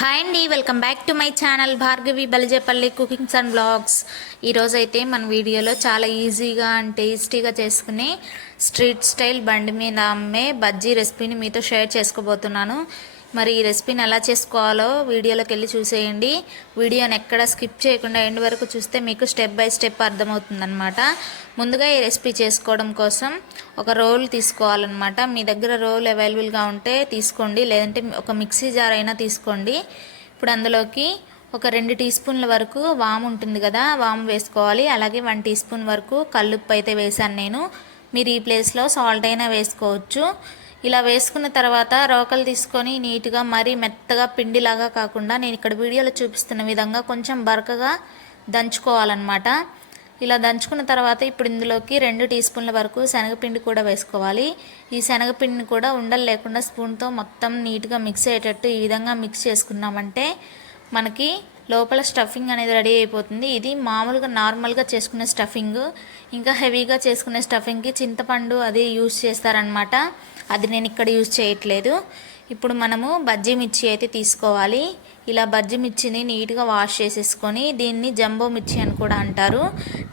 Hi అండి welcome back to my channel Bhargavi Balijepalli cookings and blogs. ఈరోజైతే మన వీడియోలో చాలా ఈజీగా అండ్ టేస్టీగా చేసుకునే స్ట్రీట్ స్టైల్ బండి మీద అమ్మే బజ్జీ రెసిపీని మీతో షేర్ చేసుకోబోతున్నాను. మరి ఈ రెసిపీని ఎలా చేసుకోవాలో వీడియోలోకి వెళ్ళి చూసేయండి. వీడియోని ఎక్కడ స్కిప్ చేయకుండా ఎండ్ వరకు చూస్తే మీకు స్టెప్ బై స్టెప్ అర్థమవుతుందనమాట ముందుగా ఈ రెసిపీ చేసుకోవడం కోసం ఒక రోల్ తీసుకోవాలన్నమాట. మీ దగ్గర రోల్ అవైలబుల్గా ఉంటే తీసుకోండి. లేదంటే ఒక మిక్సీ జార్ అయినా తీసుకోండి. ఇప్పుడు అందులోకి ఒక రెండు టీ స్పూన్ల వరకు వాము ఉంటుంది కదా వాము వేసుకోవాలి. అలాగే వన్ టీ స్పూన్ వరకు కల్లుప్పు అయితే వేశాను నేను. మీరు ఈ ప్లేస్లో సాల్ట్ అయినా వేసుకోవచ్చు. ఇలా వేసుకున్న తర్వాత రోకలు తీసుకొని నీట్గా మరీ మెత్తగా పిండిలాగా కాకుండా నేను ఇక్కడ వీడియోలో చూపిస్తున్న విధంగా కొంచెం బరకగా దంచుకోవాలన్నమాట. ఇలా దంచుకున్న తర్వాత ఇప్పుడు ఇందులోకి రెండు టీ స్పూన్ల వరకు శనగపిండి కూడా వేసుకోవాలి. ఈ శనగపిండిని కూడా ఉండలు లేకుండా స్పూన్తో మొత్తం నీట్గా మిక్స్ అయ్యేటట్టు ఈ విధంగా మిక్స్ చేసుకున్నామంటే మనకి లోపల స్టఫింగ్ అనేది రెడీ అయిపోతుంది. ఇది మామూలుగా నార్మల్గా చేసుకునే స్టఫింగ్ ఇంకా హెవీగా చేసుకునే స్టఫింగ్కి చింతపండు అది యూజ్ చేస్తారనమాట అది నేను ఇక్కడ యూజ్ చేయట్లేదు. ఇప్పుడు మనము బజ్జీ మిర్చి అయితే తీసుకోవాలి. ఇలా బజ్జీ మిర్చిని నీట్గా వాష్ చేసేసుకొని దీన్ని జంబో మిర్చి అని కూడా అంటారు.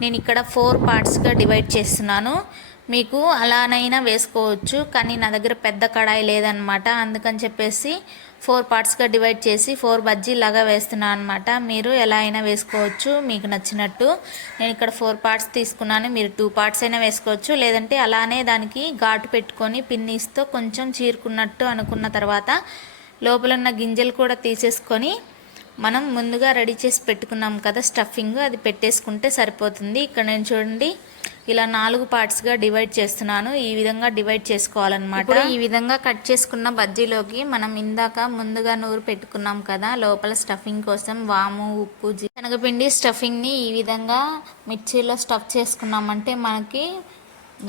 నేను ఇక్కడ ఫోర్ పార్ట్స్గా డివైడ్ చేస్తున్నాను. మీకు అలానైనా వేసుకోవచ్చు కానీ నా దగ్గర పెద్ద కడాయి లేదనమాట అందుకని చెప్పేసి ఫోర్ పార్ట్స్గా డివైడ్ చేసి ఫోర్ బజ్జీలాగా వేస్తున్నాను అనమాట మీరు ఎలా అయినా వేసుకోవచ్చు మీకు నచ్చినట్టు. నేను ఇక్కడ ఫోర్ పార్ట్స్ తీసుకున్నాను మీరు టూ పార్ట్స్ అయినా వేసుకోవచ్చు. లేదంటే అలానే దానికి ఘాటు పెట్టుకొని పిన్నీస్తో కొంచెం చీరుకున్నట్టు అనుకున్న తర్వాత లోపల ఉన్న గింజలు కూడా తీసేసుకొని మనం ముందుగా రెడీ చేసి పెట్టుకున్నాం కదా స్టఫింగ్ అది పెట్టేసుకుంటే సరిపోతుంది. ఇక్కడ నేను చూడండి ఇలా నాలుగు పార్ట్స్గా డివైడ్ చేస్తున్నాను. ఈ విధంగా డివైడ్ చేసుకోవాలన్నమాట. ఈ విధంగా కట్ చేసుకున్న బజ్జీలోకి మనం ఇందాక ముందుగా నూరు పెట్టుకున్నాం కదా లోపల స్టఫింగ్ కోసం వాము ఉప్పు శనగపిండి స్టఫింగ్ని ఈ విధంగా మిర్చిలో స్టఫ్ చేసుకున్నామంటే మనకి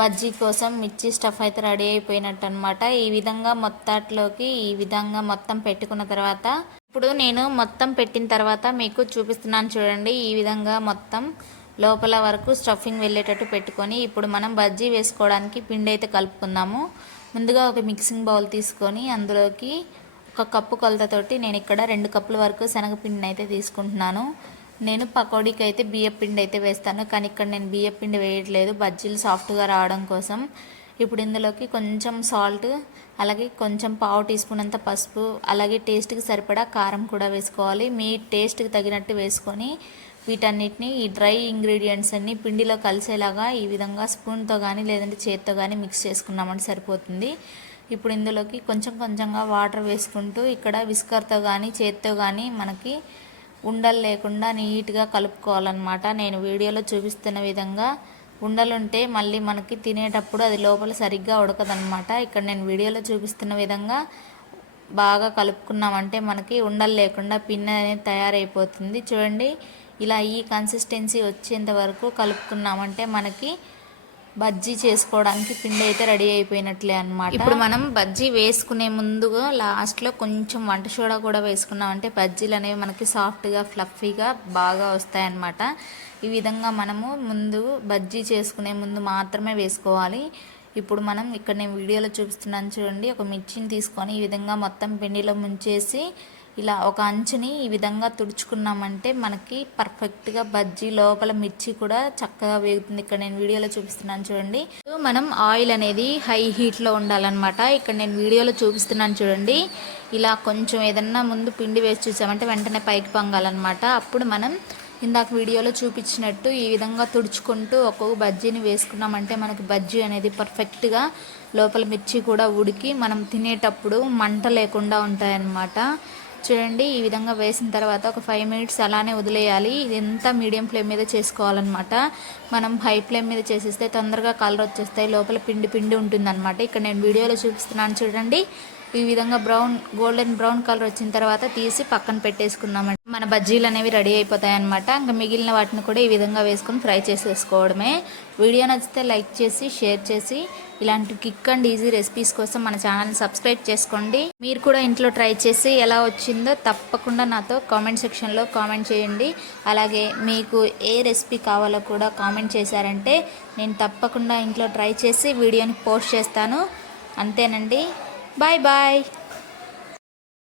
బజ్జీ కోసం మిర్చి స్టఫ్ అయితే రెడీ అయిపోయినట్టు అనమాట ఈ విధంగా మొత్తాట్లోకి ఈ విధంగా మొత్తం పెట్టుకున్న తర్వాత ఇప్పుడు నేను మొత్తం పెట్టిన తర్వాత మీకు చూపిస్తున్నాను చూడండి. ఈ విధంగా మొత్తం లోపల వరకు స్టఫింగ్ వెళ్ళేటట్టు పెట్టుకొని ఇప్పుడు మనం బజ్జీ వేసుకోవడానికి పిండి అయితే కలుపుకుందాము. ముందుగా ఒక మిక్సింగ్ బౌల్ తీసుకొని అందులోకి ఒక కప్పు కొలతతోటి నేను ఇక్కడ రెండు కప్పుల వరకు శనగపిండిని అయితే తీసుకుంటున్నాను. నేను పకోడీకి అయితే బియ్య పిండి అయితే వేస్తాను కానీ ఇక్కడ నేను బియ్య పిండి వేయట్లేదు. బజ్జీలు సాఫ్ట్గా రావడం కోసం. ఇప్పుడు ఇందులోకి కొంచెం సాల్ట్ అలాగే కొంచెం పావు టీ స్పూన్ అంత పసుపు అలాగే టేస్ట్కి సరిపడా కారం కూడా వేసుకోవాలి. మీ టేస్ట్కి తగినట్టు వేసుకొని వీటన్నిటిని ఈ డ్రై ఇంగ్రీడియంట్స్ అన్ని పిండిలో కలిసేలాగా ఈ విధంగా స్పూన్తో కానీ లేదంటే చేత్తో కానీ మిక్స్ చేసుకున్నామంటే సరిపోతుంది. ఇప్పుడు ఇందులోకి కొంచెం కొంచెంగా వాటర్ వేసుకుంటూ ఇక్కడ విస్కర్తో కానీ చేత్తో కానీ మనకి ఉండలు లేకుండా నీట్గా కలుపుకోవాలన్నమాట. నేను వీడియోలో చూపిస్తున్న విధంగా ఉండలుంటే మళ్ళీ మనకి తినేటప్పుడు అది లోపల సరిగ్గా ఉడకదనమాట ఇక్కడ నేను వీడియోలో చూపిస్తున్న విధంగా బాగా కలుపుకున్నామంటే మనకి ఉండలు లేకుండా పిన్ అనేది తయారైపోతుంది. చూడండి ఇలా ఈ కన్సిస్టెన్సీ వచ్చేంత వరకు కలుపుకున్నామంటే మనకి బజ్జీ చేసుకోవడానికి పిండి అయితే రెడీ అయిపోయినట్లే అనమాట ఇప్పుడు మనం బజ్జీ వేసుకునే ముందుగా లాస్ట్లో కొంచెం వంట సోడా కూడా వేసుకున్నామంటే బజ్జీలు అనేవి మనకి సాఫ్ట్గా ఫ్లఫీగా బాగా వస్తాయన్నమాట. ఈ విధంగా మనము ముందు బజ్జీ చేసుకునే ముందు మాత్రమే వేసుకోవాలి. ఇప్పుడు మనం ఇక్కడ నేను వీడియోలో చూపిస్తున్నాను చూడండి ఒక మిర్చిని తీసుకొని ఈ విధంగా మొత్తం పిండిలో ముంచేసి ఇలా ఒక అంచుని ఈ విధంగా తుడుచుకున్నామంటే మనకి పర్ఫెక్ట్గా బజ్జీ లోపల మిర్చి కూడా చక్కగా వేగుతుంది. ఇక్కడ నేను వీడియోలో చూపిస్తున్నాను చూడండి. మనం ఆయిల్ అనేది హై హీట్లో ఉండాలన్నమాట. ఇక్కడ నేను వీడియోలో చూపిస్తున్నాను చూడండి. ఇలా కొంచెం ఏదన్నా ముందు పిండి వేసి చూసామంటే వెంటనే పైకి పొంగాలన్నమాట. అప్పుడు మనం ఇందాక వీడియోలో చూపించినట్టు ఈ విధంగా తుడుచుకుంటూ ఒక్కొక్క బజ్జీని వేసుకున్నామంటే మనకి బజ్జీ అనేది పర్ఫెక్ట్గా లోపల మిర్చి కూడా ఉడికి మనం తినేటప్పుడు మంట లేకుండా ఉంటాయన్నమాట. చూడండి ఈ విధంగా వేసిన తర్వాత ఒక ఫైవ్ మినిట్స్ అలానే వదిలేయాలి. ఇదంతా మీడియం ఫ్లేమ్ మీద చేసుకోవాలన్నమాట. మనం హై ఫ్లేమ్ మీద చేసేస్తే తొందరగా కలర్ వచ్చేస్తాయి. లోపల పిండి పిండి ఉంటుందన్నమాట. ఇక్కడ నేను వీడియోలో చూపిస్తున్నాను చూడండి. ఈ విధంగా బ్రౌన్ గోల్డెన్ బ్రౌన్ కలర్ వచ్చిన తర్వాత తీసి పక్కన పెట్టేసుకుందామండి. మన బజ్జీలు అనేవి రెడీ అయిపోతాయి అనమాట ఇంకా మిగిలిన వాటిని కూడా ఈ విధంగా వేసుకొని ఫ్రై చేసేసుకోవడమే. వీడియో నచ్చితే లైక్ చేసి షేర్ చేసి ఇలాంటి క్విక్ అండ్ ఈజీ రెసిపీస్ కోసం మన ఛానల్ని సబ్స్క్రైబ్ చేసుకోండి. మీరు కూడా ఇంట్లో ట్రై చేసి ఎలా వచ్చిందో తప్పకుండా నాతో కామెంట్ సెక్షన్లో కామెంట్ చేయండి. అలాగే మీకు ఏ రెసిపీ కావాలో కూడా కామెంట్ చేశారంటే నేను తప్పకుండా ఇంట్లో ట్రై చేసి వీడియోని పోస్ట్ చేస్తాను. అంతేనండి. Bye bye.